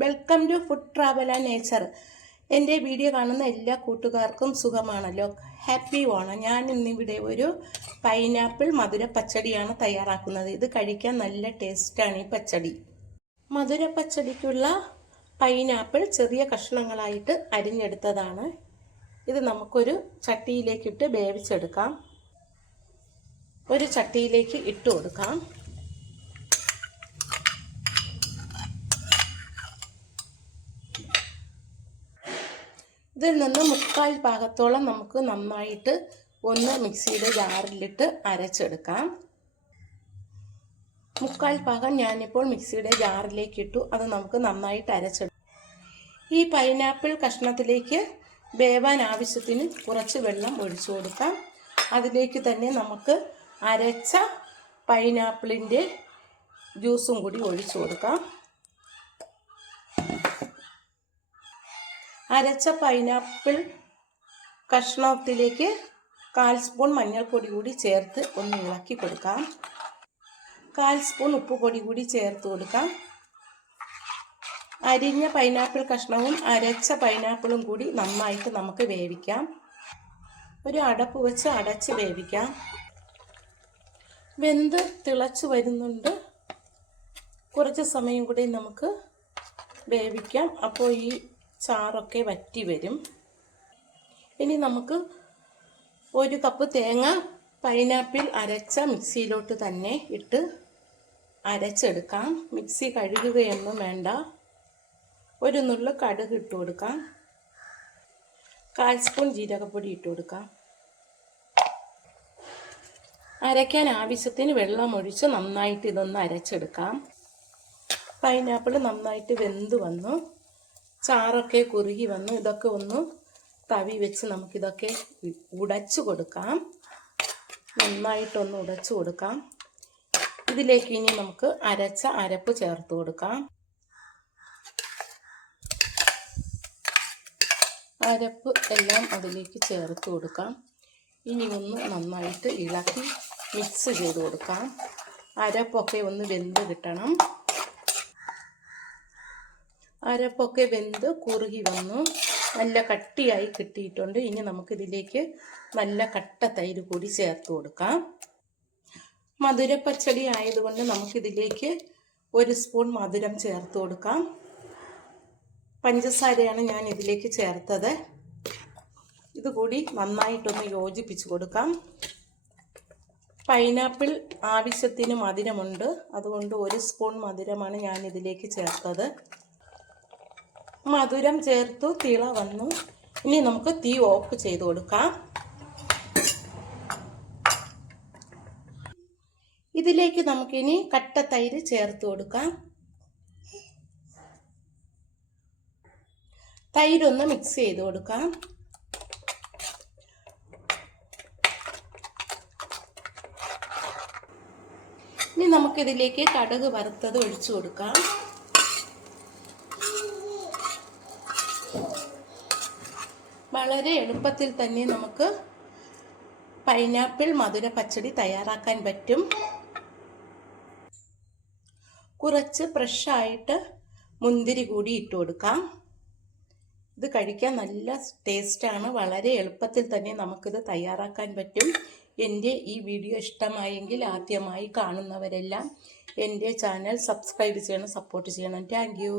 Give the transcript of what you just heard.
Welcome to food travel and nature. എൻ്റെ video കാണുന്ന എല്ലാ കൂട്ടുകാർക്കും സുഖമാണല്ലോ. ഹാപ്പി ഓണം. ഞാൻ ഇന്നിവിടെ ഒരു പൈനാപ്പിൾ മധുര പച്ചടിയാണ് തയ്യാറാക്കുന്നത്. ഇത് കഴിക്കാൻ നല്ല ടേസ്റ്റാണ് ഈ പച്ചടി. മധുര പച്ചടിക്കുള്ള പൈനാപ്പിൾ ചെറിയ കഷ്ണങ്ങളായിട്ട് അരിഞ്ഞെടുത്തതാണ്. ഇത് നമുക്കൊരു ചട്ടിയിലേക്കിട്ട് വേവിച്ചെടുക്കാം. ഒരു ചട്ടിയിലേക്ക് ഇട്ട് കൊടുക്കാം. ഇതിൽ നിന്ന് 1/4 ഭാഗത്തോളം നമുക്ക് നന്നായിട്ട് ഒന്ന് മിക്സിയുടെ ജാറിലിട്ട് അരച്ചെടുക്കാം. 1/4 ഭാഗം ഞാനിപ്പോൾ മിക്സിയുടെ ജാറിലേക്ക് ഇട്ടു. അത് നമുക്ക് നന്നായിട്ട് അരച്ചെടുക്കാം. ഈ പൈനാപ്പിൾ കഷ്ണത്തിലേക്ക് വേവാൻ ആവശ്യത്തിന് കുറച്ച് വെള്ളം ഒഴിച്ചു കൊടുക്കാം. അതിലേക്ക് തന്നെ നമുക്ക് അരച്ച പൈനാപ്പിളിൻ്റെ ജ്യൂസും കൂടി ഒഴിച്ചു കൊടുക്കാം. അരച്ച പൈനാപ്പിൾ കഷ്ണത്തിലേക്ക് 1/4 സ്പൂൺ മഞ്ഞൾപ്പൊടി കൂടി ചേർത്ത് ഒന്ന് ഇളക്കി കൊടുക്കാം. 1/4 സ്പൂൺ ഉപ്പുപൊടി കൂടി ചേർത്ത് കൊടുക്കാം. അരിഞ്ഞ പൈനാപ്പിൾ കഷ്ണവും അരച്ച പൈനാപ്പിളും കൂടി നന്നായിട്ട് നമുക്ക് വേവിക്കാം. ഒരു അടപ്പ് വെച്ച് അടച്ച് വേവിക്കാം. വെന്ത് തിളച്ച് വരുന്നുണ്ട്. കുറച്ച് സമയം കൂടി നമുക്ക് വേവിക്കാം. അപ്പോൾ ഈ ചാറൊക്കെ വറ്റി വരും. ഇനി നമുക്ക് 1 കപ്പ് തേങ്ങ പൈനാപ്പിൾ അരച്ച മിക്സിയിലോട്ട് തന്നെ ഇട്ട് അരച്ചെടുക്കാം. മിക്സി കഴുകുകയൊന്നും വേണ്ട. ഒരു നുള്ളു കടുക് ഇട്ട് കൊടുക്കാം. 1/4 സ്പൂൺ ജീരകപ്പൊടി ഇട്ട് കൊടുക്കാം. അരയ്ക്കാൻ ആവശ്യത്തിന് വെള്ളം ഒഴിച്ച് നന്നായിട്ട് ഇതൊന്ന് അരച്ചെടുക്കാം. പൈനാപ്പിൾ നന്നായിട്ട് വെന്ത് വന്നു. ചാറൊക്കെ കുറുകി വന്നു. ഇതൊക്കെ ഒന്ന് തവി വെച്ച് നമുക്കിതൊക്കെ ഉടച്ചു കൊടുക്കാം. നന്നായിട്ടൊന്ന് ഉടച്ചു കൊടുക്കാം. ഇതിലേക്ക് ഇനി നമുക്ക് അരച്ച അരപ്പ് ചേർത്ത് കൊടുക്കാം. അരപ്പ് എല്ലാം അതിലേക്ക് ചേർത്ത് കൊടുക്കാം. ഇനി ഒന്ന് നന്നായിട്ട് ഇളക്കി മിക്സ് ചെയ്ത് കൊടുക്കാം. അരപ്പൊക്കെ ഒന്ന് വെന്ത് കിട്ടണം. അരപ്പൊക്കെ വെന്ത് കുറുകി വന്നു. നല്ല കട്ടിയായി കിട്ടിയിട്ടുണ്ട്. ഇനി നമുക്കിതിലേക്ക് നല്ല കട്ട തൈര് കൂടി ചേർത്ത് കൊടുക്കാം. മധുരപ്പച്ചടി ആയതുകൊണ്ട് നമുക്കിതിലേക്ക് 1 സ്പൂൺ മധുരം ചേർത്ത് കൊടുക്കാം. പഞ്ചസാരയാണ് ഞാൻ ഇതിലേക്ക് ചേർത്തത്. ഇതുകൂടി നന്നായിട്ടൊന്ന് യോജിപ്പിച്ച് കൊടുക്കാം. പൈനാപ്പിൾ ആവശ്യത്തിന് മധുരമുണ്ട്. അതുകൊണ്ട് 1 സ്പൂൺ മധുരമാണ് ഞാൻ ഇതിലേക്ക് ചേർത്തത്. മധുരം ചേർത്തു തിള വന്നു. ഇനി നമുക്ക് തീ ഓഫ് ചെയ്ത് കൊടുക്കാം. ഇതിലേക്ക് നമുക്കിനി കട്ട തൈര് ചേർത്ത് കൊടുക്കാം. തൈരൊന്ന് മിക്സ് ചെയ്ത് കൊടുക്കാം. ഇനി നമുക്കിതിലേക്ക് കടുക് വറുത്തത് ഒഴിച്ചു കൊടുക്കാം. വളരെ എളുപ്പത്തിൽ തന്നെ നമുക്ക് പൈനാപ്പിൾ മധുര പച്ചടി തയ്യാറാക്കാൻ പറ്റും. കുറച്ച് ഫ്രഷായിട്ട് മുന്തിരി കൂടി ഇട്ട് കൊടുക്കാം. ഇത് കഴിക്കാൻ നല്ല ടേസ്റ്റാണ്. വളരെ എളുപ്പത്തിൽ തന്നെ നമുക്കിത് തയ്യാറാക്കാൻ പറ്റും. എൻ്റെ ഈ വീഡിയോ ഇഷ്ടമായെങ്കിൽ ആദ്യമായി കാണുന്നവരെല്ലാം എൻ്റെ ചാനൽ സബ്സ്ക്രൈബ് ചെയ്യണം, സപ്പോർട്ട് ചെയ്യണം. Thank you.